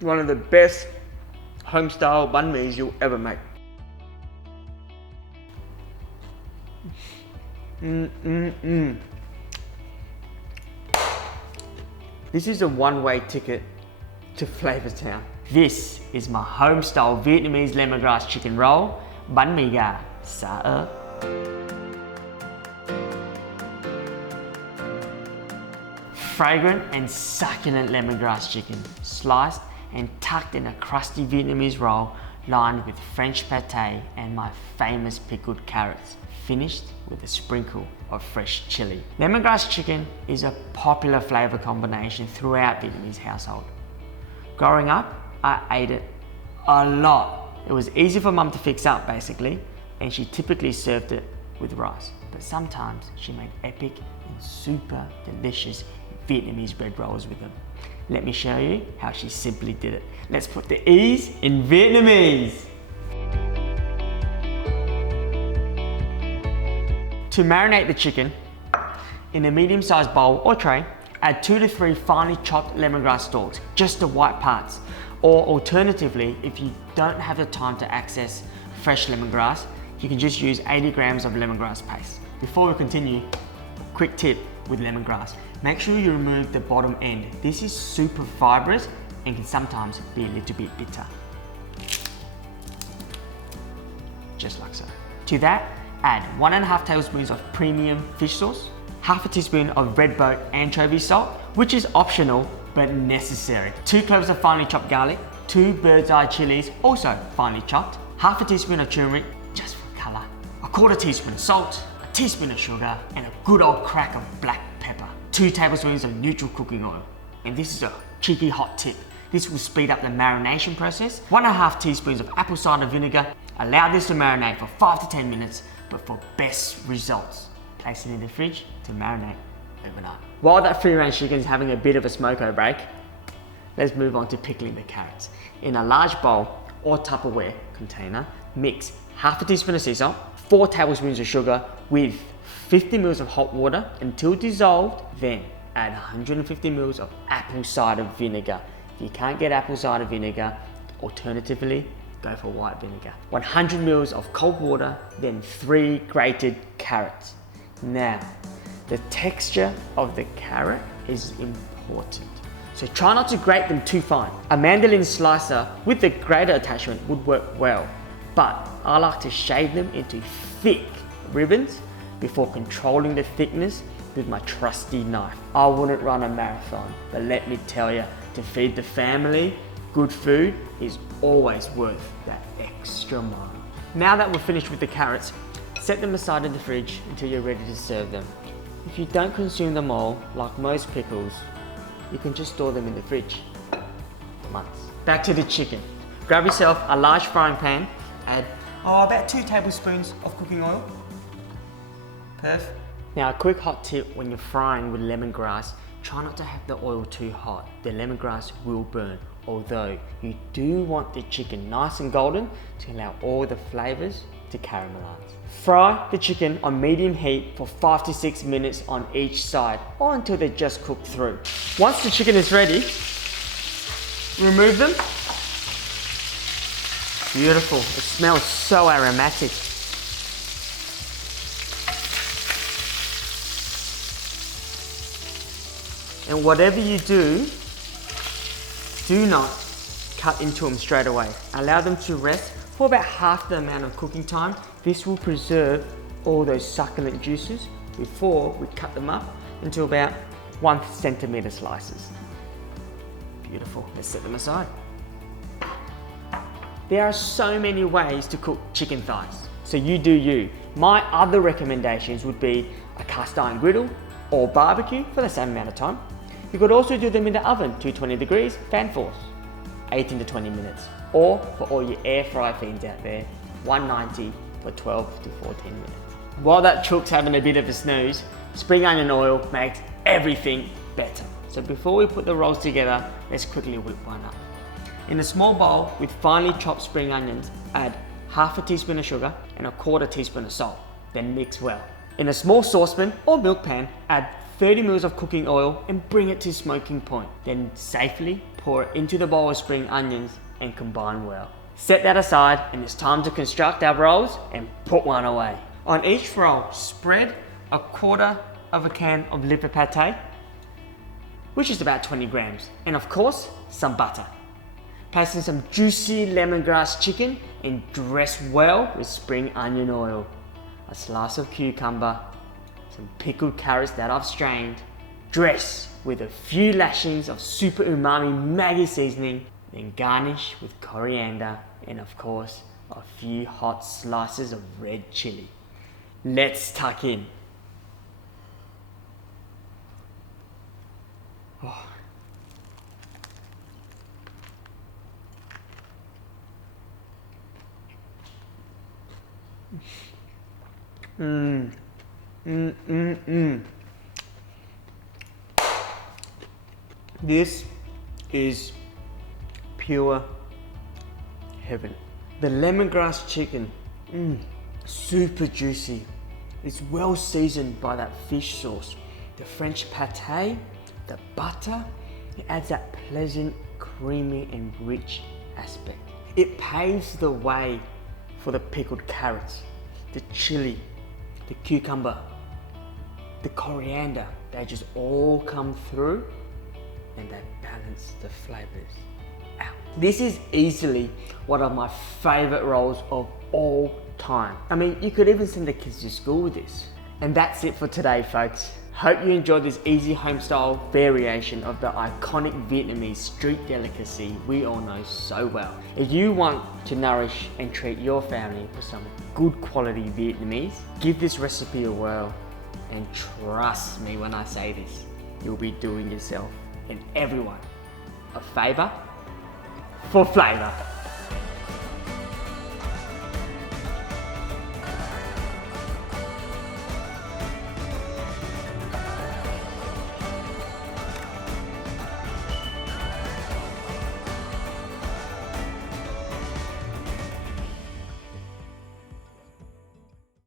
One of the best home-style banh mi's you'll ever make. This is a one-way ticket to Flavor Town. This is my home-style Vietnamese lemongrass chicken roll, bánh mì gà, xả ớt. Fragrant and succulent lemongrass chicken, sliced and tucked in a crusty Vietnamese roll lined with French pate and my famous pickled carrots, finished with a sprinkle of fresh chilli. Lemongrass chicken is a popular flavor combination throughout Vietnamese household. Growing up, I ate it a lot. It was easy for mum to fix up basically, and she typically served it with rice. But sometimes she made epic and super delicious Vietnamese bread rolls with them. Let me show you how she simply did it. Let's put the E's in Vietnamese. To marinate the chicken, in a medium-sized bowl or tray, add 2 to 3 finely chopped lemongrass stalks, just the white parts. Or alternatively, if you don't have the time to access fresh lemongrass, you can just use 80 grams of lemongrass paste. Before we continue, quick tip with lemongrass. Make sure you remove the bottom end. This is super fibrous and can sometimes be a little bit bitter. Just like so. To that, add 1.5 tablespoons of premium fish sauce, half a teaspoon of red boat anchovy salt, which is optional but necessary, 2 cloves of finely chopped garlic, 2 bird's eye chillies, also finely chopped, half a teaspoon of turmeric, just for colour, a quarter teaspoon of salt, a teaspoon of sugar, and a good old crack of black pepper, 2 tablespoons of neutral cooking oil. And this is a cheeky hot tip. This will speed up the marination process. 1.5 teaspoons of apple cider vinegar. Allow this to marinate for 5 to 10 minutes, but for best results, place it in the fridge to marinate overnight. While that free-range chicken is having a bit of a smoko break, let's move on to pickling the carrots. In a large bowl or Tupperware container, mix half a teaspoon of sea salt, 4 tablespoons of sugar with 50 ml of hot water until dissolved, then add 150 ml of apple cider vinegar. If you can't get apple cider vinegar, alternatively, go for white vinegar. 100 ml of cold water, then 3 grated carrots. Now, the texture of the carrot is important, so try not to grate them too fine. A mandolin slicer with the grater attachment would work well, but I like to shave them into thick ribbons before controlling the thickness with my trusty knife. I wouldn't run a marathon, but let me tell you, to feed the family, good food is always worth that extra mile. Now that we're finished with the carrots, set them aside in the fridge until you're ready to serve them. If you don't consume them all, like most pickles, you can just store them in the fridge for months. Back to the chicken. Grab yourself a large frying pan, add about 2 tablespoons of cooking oil. Perfect. Now a quick hot tip when you're frying with lemongrass, try not to have the oil too hot. The lemongrass will burn, although you do want the chicken nice and golden to allow all the flavors to caramelize. Fry the chicken on medium heat for 5 to 6 minutes on each side, or until they're just cooked through. Once the chicken is ready, remove them. Beautiful, it smells so aromatic. And whatever you do not cut into them straight away. Allow them to rest for about half the amount of cooking time. This will preserve all those succulent juices before we cut them up into about 1 centimeter slices. Beautiful, let's set them aside. There are so many ways to cook chicken thighs, so you do you. My other recommendations would be a cast iron griddle or barbecue for the same amount of time. You could also do them in the oven, 220 degrees, fan force, 18 to 20 minutes. Or for all your air fry fiends out there, 190 for 12 to 14 minutes. While that chook's having a bit of a snooze, spring onion oil makes everything better. So before we put the rolls together, let's quickly whip one up. In a small bowl with finely chopped spring onions, add half a teaspoon of sugar and a quarter teaspoon of salt, then mix well. In a small saucepan or milk pan, add 30 ml of cooking oil and bring it to smoking point. Then safely pour it into the bowl of spring onions and combine well. Set that aside and it's time to construct our rolls and put one away. On each roll, spread a quarter of a can of liver pate, which is about 20 grams, and of course, some butter. Place in some juicy lemongrass chicken and dress well with spring onion oil, a slice of cucumber, some pickled carrots that I've strained. Dress with a few lashings of super umami Maggi seasoning, then garnish with coriander and of course a few hot slices of red chilli. Let's tuck in. Oh. This is pure heaven. The lemongrass chicken, super juicy. It's well seasoned by that fish sauce. The French pate, the butter, it adds that pleasant, creamy and rich aspect. It paves the way for the pickled carrots, the chilli, the cucumber, the coriander. They just all come through and they balance the flavors out. This is easily one of my favorite rolls of all time. I mean, you could even send the kids to school with this. And that's it for today, folks. Hope you enjoyed this easy home-style variation of the iconic Vietnamese street delicacy we all know so well. If you want to nourish and treat your family with some good quality Vietnamese, give this recipe a whirl. And trust me when I say this, you'll be doing yourself and everyone a favor for flavor.